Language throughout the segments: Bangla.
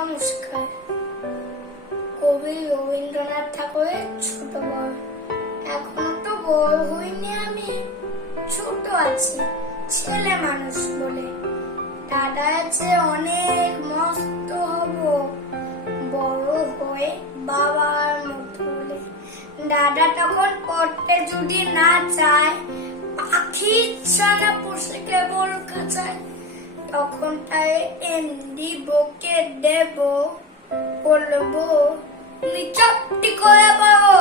নমস্কার। কবি রবীন্দ্রনাথ ঠাকুরের ছোট বড়। এখনো তো বড় হইনি, আমি ছোট আছি, ছেলে মানুষ বলে। দাদা আছে অনেক, মস্ত হব বড় হয়ে বাবার মতো বলে। দাদা তখন পড়তে যদি না চায়, পাখি ছানা পুষে কেবল খাঁচায়, তখন তাই এমডি বকে দেব, বলবো তুমি চাপটি করে পারো,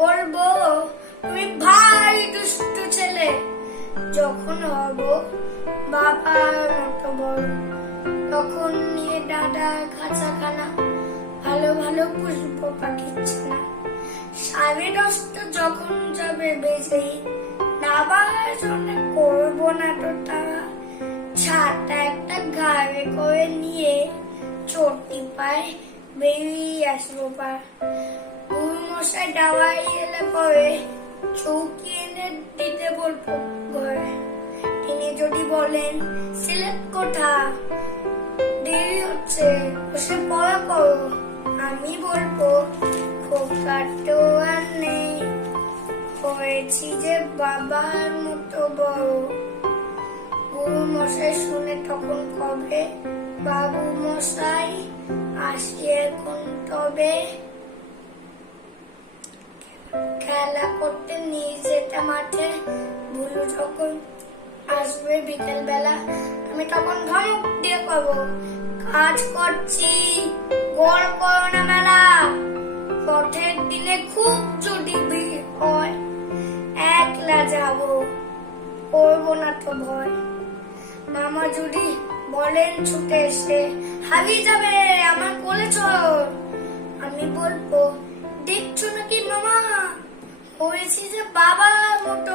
বলবো তুমি ভারী দুষ্ট ছেলে। যখন হব বাবার মতো বড়, তখন নিয়ে দাদার খাঁচাখানা ভালো ভালো পুষবো পাখির ছানা। 10:30 যখন যাবে বেজে, নাবার জন্য করবো না তো তারা। ছাতা একটা ঘাড়ে করে নিয়ে চটি পায়ে বেরিয়ে আসবো পার। মশাই দাওয়াই এলে পরে চৌকি এনে দিতে বলবো ঘরে। তিনি যদি বলেন সিলেট কোঠা, দেরি হচ্ছে, বসে পড়া করো, আমি বলবো খোকা তো আর নেই, হয়েছি যে বাবার মতো বড়। গুরু মশাই শুনে তখন কবে, বাবু মশাই আসি এখন তবে। খেলা করতে নিয়ে যেতে মাঠে, ভুলু যখন আসবে বিকেল বেলা, আমি তখন ধমক দিয়ে কব, কাজ করছি, গোল করো না মেলা। পথের দিনে খুব যদি ভিড় হয়, একলা যাব, করবো না তো ভয়। মামা যদি বলেন ছুটে এসে, হারিয়ে যাবে আমার কোলে চল, আমি বলবো দেখছো নাকি মামা, হয়েছি যে বাবার মতো